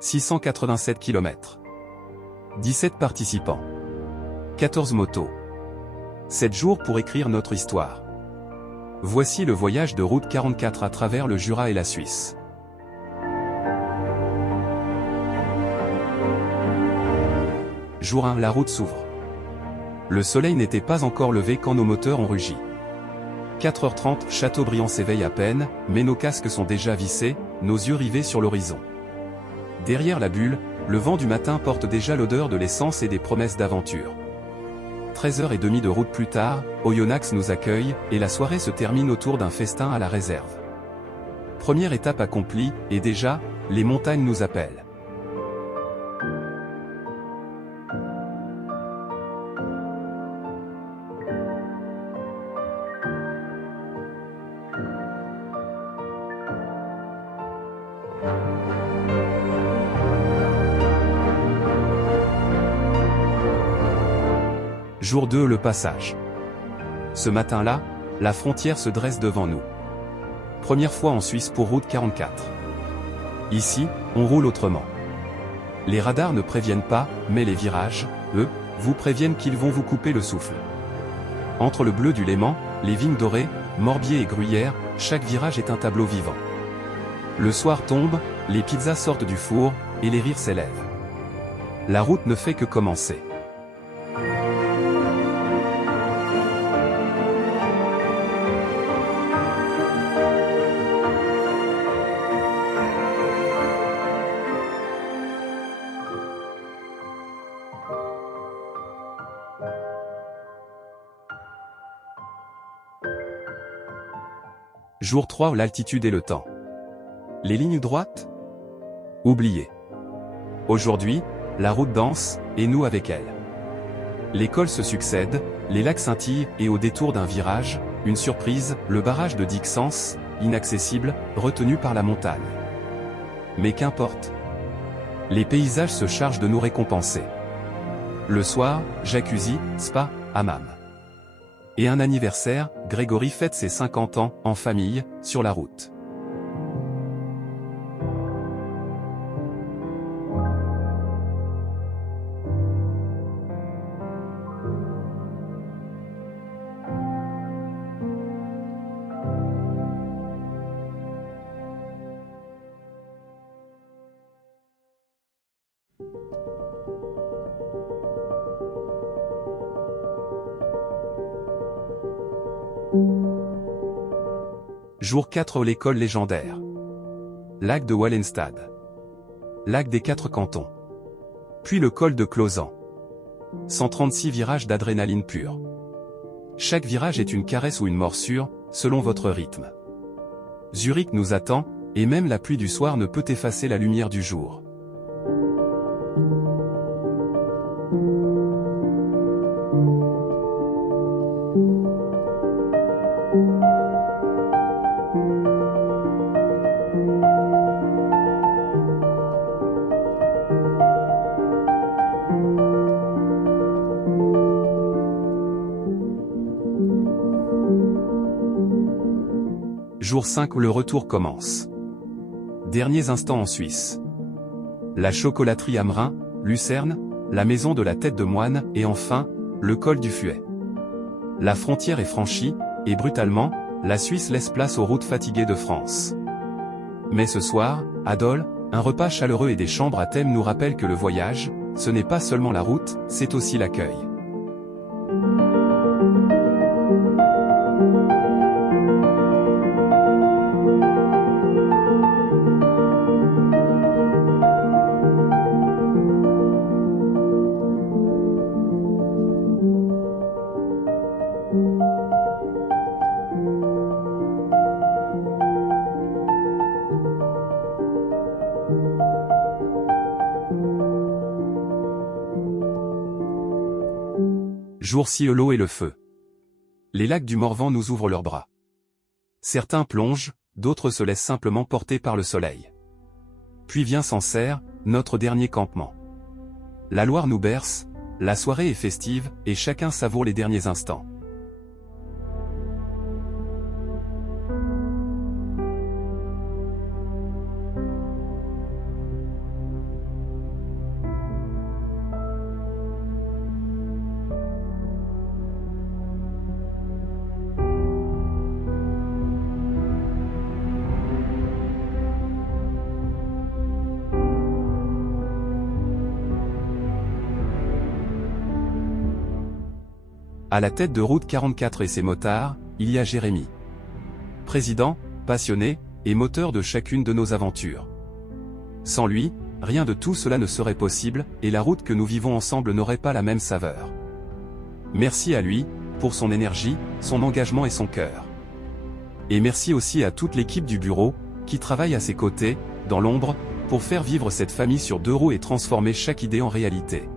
687 km. 17 participants. 14 motos. 7 jours pour écrire notre histoire. Voici le voyage de route 44 à travers le Jura et la Suisse. Jour 1, la route s'ouvre. Le soleil n'était pas encore levé quand nos moteurs ont rugi. 4h30, Châteaubriand s'éveille à peine, mais nos casques sont déjà vissés, nos yeux rivés sur l'horizon. Derrière la bulle, le vent du matin porte déjà l'odeur de l'essence et des promesses d'aventure. 13h30 de route plus tard, Oyonnax nous accueille, et la soirée se termine autour d'un festin à la réserve. Première étape accomplie, et déjà, les montagnes nous appellent. Jour 2, le passage. Ce matin-là, la frontière se dresse devant nous. Première fois en Suisse pour route 44. Ici, on roule autrement. Les radars ne préviennent pas, mais les virages, eux, vous préviennent qu'ils vont vous couper le souffle. Entre le bleu du Léman, les vignes dorées, Morbier et Gruyère, chaque virage est un tableau vivant. Le soir tombe, les pizzas sortent du four, et les rires s'élèvent. La route ne fait que commencer. Jour 3, l'altitude et le temps. Les lignes droites? Oubliez. Aujourd'hui, la route danse, et nous avec elle. Les cols se succèdent, les lacs scintillent, et au détour d'un virage, une surprise, le barrage de Dixence, inaccessible, retenu par la montagne. Mais qu'importe. Les paysages se chargent de nous récompenser. Le soir, jacuzzi, spa, hammam. Et un anniversaire, Grégory fête ses 50 ans, en famille, sur la route. Jour 4, l'école légendaire. Lac de Wallenstad. Lac des 4 cantons. Puis le col de Clausan. 136 virages d'adrénaline pure. Chaque virage est une caresse ou une morsure, selon votre rythme. Zurich nous attend, et même la pluie du soir ne peut effacer la lumière du jour. Jour 5 où le retour commence. Derniers instants en Suisse. La chocolaterie Amerin, Lucerne, la maison de la tête de moine, et enfin, le col du Fuet. La frontière est franchie, et brutalement, la Suisse laisse place aux routes fatiguées de France. Mais ce soir, à Dole, un repas chaleureux et des chambres à thème nous rappellent que le voyage, ce n'est pas seulement la route, c'est aussi l'accueil. Jour 6, l'eau et le feu. Les lacs du Morvan nous ouvrent leurs bras. Certains plongent, d'autres se laissent simplement porter par le soleil. Puis vient Sancerre, notre dernier campement. La Loire nous berce, la soirée est festive, et chacun savoure les derniers instants. À la tête de Route 44 et ses motards, il y a Jérémy. Président, passionné, et moteur de chacune de nos aventures. Sans lui, rien de tout cela ne serait possible, et la route que nous vivons ensemble n'aurait pas la même saveur. Merci à lui, pour son énergie, son engagement et son cœur. Et merci aussi à toute l'équipe du bureau, qui travaille à ses côtés, dans l'ombre, pour faire vivre cette famille sur 2 roues et transformer chaque idée en réalité.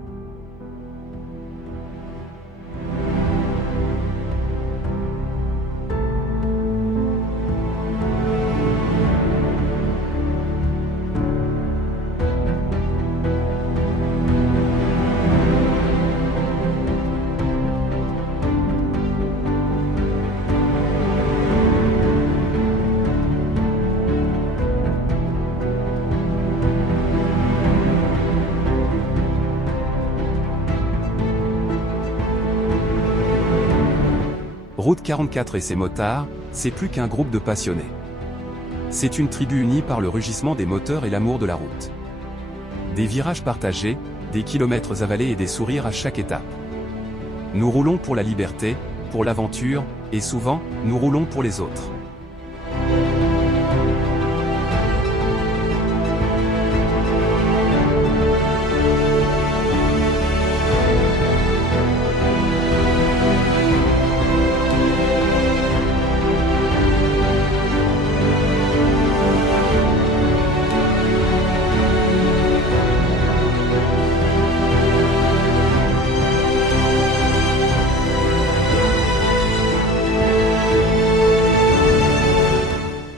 Route 44 et ses motards, c'est plus qu'un groupe de passionnés. C'est une tribu unie par le rugissement des moteurs et l'amour de la route. Des virages partagés, des kilomètres avalés et des sourires à chaque étape. Nous roulons pour la liberté, pour l'aventure, et souvent, nous roulons pour les autres.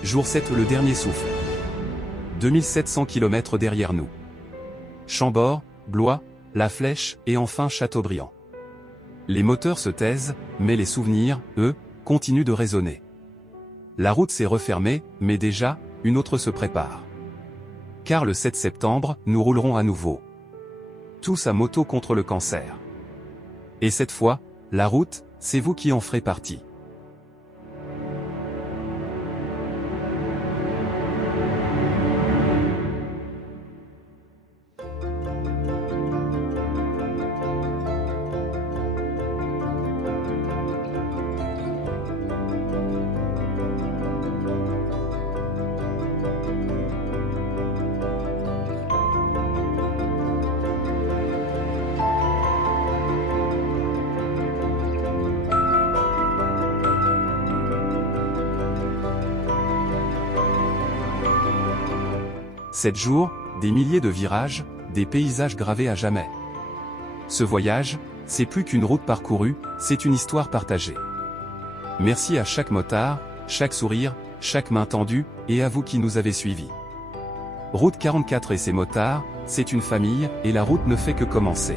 Jour 7, le dernier souffle. 2700 km derrière nous. Chambord, Blois, La Flèche et enfin Châteaubriand. Les moteurs se taisent, mais les souvenirs, eux, continuent de résonner. La route s'est refermée, mais déjà, une autre se prépare. Car le 7 septembre, nous roulerons à nouveau. Tous à moto contre le cancer. Et cette fois, la route, c'est vous qui en ferez partie. Sept jours, des milliers de virages, des paysages gravés à jamais. Ce voyage, c'est plus qu'une route parcourue, c'est une histoire partagée. Merci à chaque motard, chaque sourire, chaque main tendue, et à vous qui nous avez suivis. Route 44 et ses motards, c'est une famille, et la route ne fait que commencer.